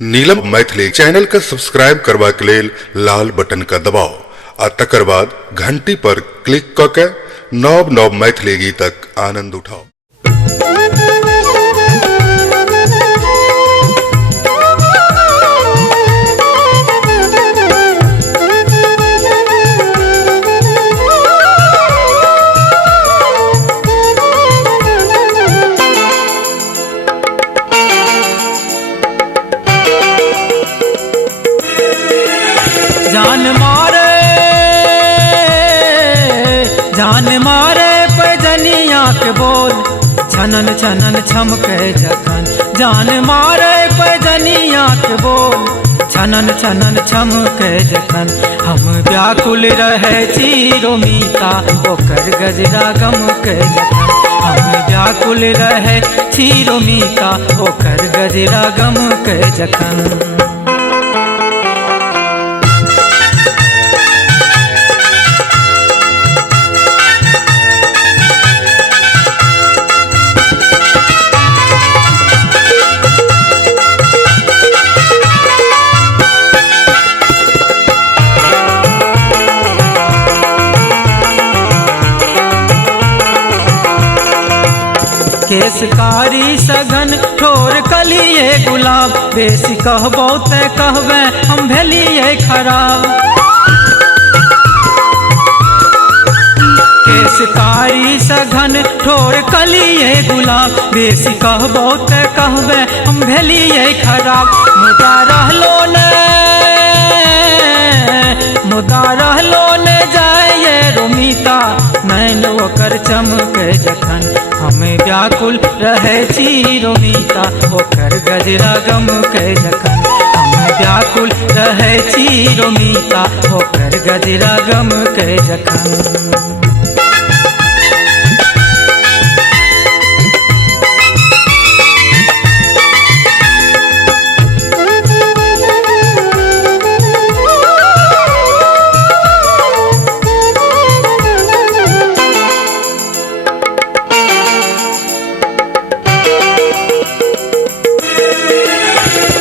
नीलम Maithili channel का subscribe करबा के लेल लाल बटन का दबाव आ तकर बाद घंटी पर क्लिक क के नव नव मैथिली गीतक आनंद उठाओ। जान मारे पैजनिया के बोल छनन छनन छमके जखन। जान मारे पैजनिया के बोल छनन छनन छमके जखन। हम व्याकुल रहे छी रोमिता ओकर गजरा गमके जखन। हम व्याकुल रहे छी रोमिता ओकर गजरा गमके जखन। केसकारी सघन ठोर कलिए गुलाब बेसी कहबो ते कहबे हम भेलिए खराब। केसकारी सघन ठोर कलिए गुलाब बेसी कहबो ते कहबे हम भेलिए खराब। मुदा रहलो ने जाए रोमिता नैन ओकर चमके जखन। हमें व्याकुल रहे छी रोमिता ओकर गजरा गमके जखन। हमें व्याकुल रहे छी रोमिता ओकर गजरा गमके जखन।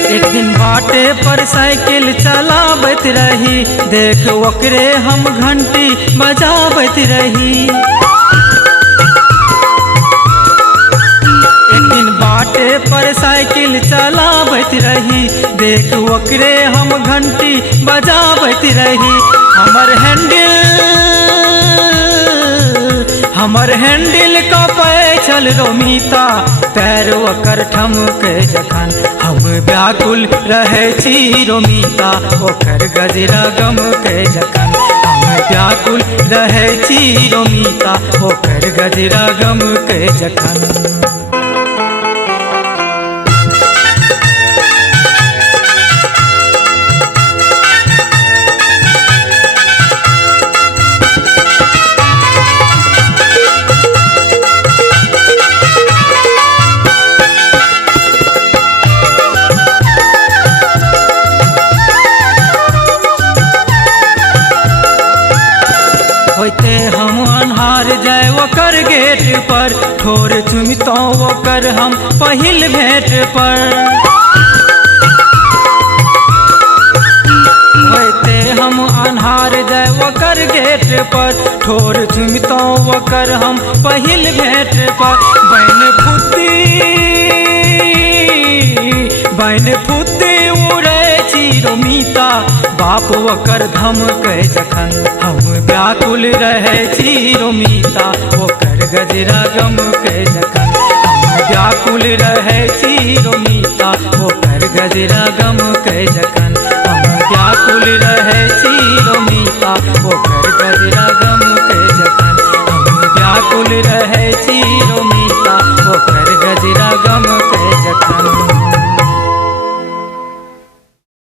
एक दिन बाटे पर साइकिल चलाबत रही देख ओकरे हम घंटी बजाबत रही। एक दिन बाटे पर साइकिल चलाबत रही देख ओकरे हम घंटी बजाबत रही। हमर हैंडल कपै छल रोमिता पैर ओकर ठमके जखन। हम व्याकुल रहे छी रोमिता ओकर गजरा गमके जखन। हम व्याकुल रहे छी रोमिता ओकर गजरा गमके जखन। होते हम अन्हार जाए ओकर गेट पर ठोर चुमितो ओकर हम पहिल भेंट पर। होते हम अन्हार जाए ओकर गेट पर ठोर चुमितो ओकर हम पहिल भेंट पर। बन फुद्दी उड़े छी रोमिता बाप ओकर धमके जखन। हम व्याकुल रहे छी रोमिता ओकर गजरा गमके जखन। हम व्याकुल रहे छी रोमिता ओकर गजरा गमके जखन। हम व्याकुल रहे छी रोमिता ओकर गजरा गमके जखन। हम व्याकुल रहे छी रोमिता ओकर गजरा गमके जखन।